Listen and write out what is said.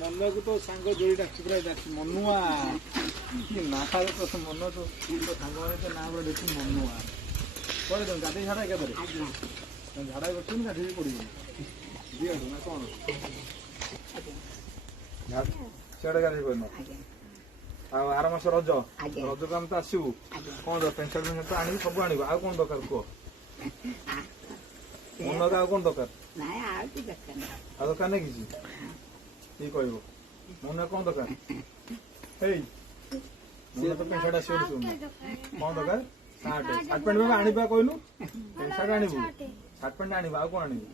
ମନକୁ ତ ସାଙ୍ଗ ଯୋଡ଼ି ଡାକି ପୁରା ଡାକି ମନୁଆ ନାରେ ତ ମନ ତ ସାଙ୍ଗମାନେ ତ ନାଁ ପୁରା ଦେଖି ମନୁଆ ପରେ ତମେ ଗାଧେଇ ଝାଡ଼ା ଏକାଥରେ ଝାଡ଼ା କରୁଛନ୍ତି ଗାଧେଇ ପଡ଼ିବନି ଦିଅନ୍ତୁ ନା କ'ଣ ସିଆଡ଼େ ଗାଧେଇ ପଡ଼ିନ ଆଉ ଆର ମାସ ରଜକୁ ଆମେ ତ ଆସିବୁ କ'ଣ ଦରକାର ପ୍ୟାଣ୍ଟ ସାର୍ଟ ଫ୍ୟାଣ୍ଟ ତ ଆଣିବୁ ସବୁ ଆଣିବୁ ଆଉ କ'ଣ ଦରକାର କୁହ ମନକୁ ଆଉ କ'ଣ ଦରକାର ଆଉ ଦରକାର ନାହିଁ କିଛି କିଏ କହିବ ମନ କ'ଣ ଦରକାର ହେଇ ମନ ତ ପ୍ୟାଣ୍ଟ ସାର୍ଟ ଆସିବ ଶୁଣୁ କ'ଣ ଦରକାର ସାର୍ଟ ପ୍ୟାଣ୍ଟ ଆଣିବା କହିଲୁ ପ୍ୟାଣ୍ଟ ସାର୍ଟ ଆଣିବୁ ସାର୍ଟ ପ୍ୟାଣ୍ଟ ଆଣିବୁ ଆଉ କ'ଣ ଆଣିବୁ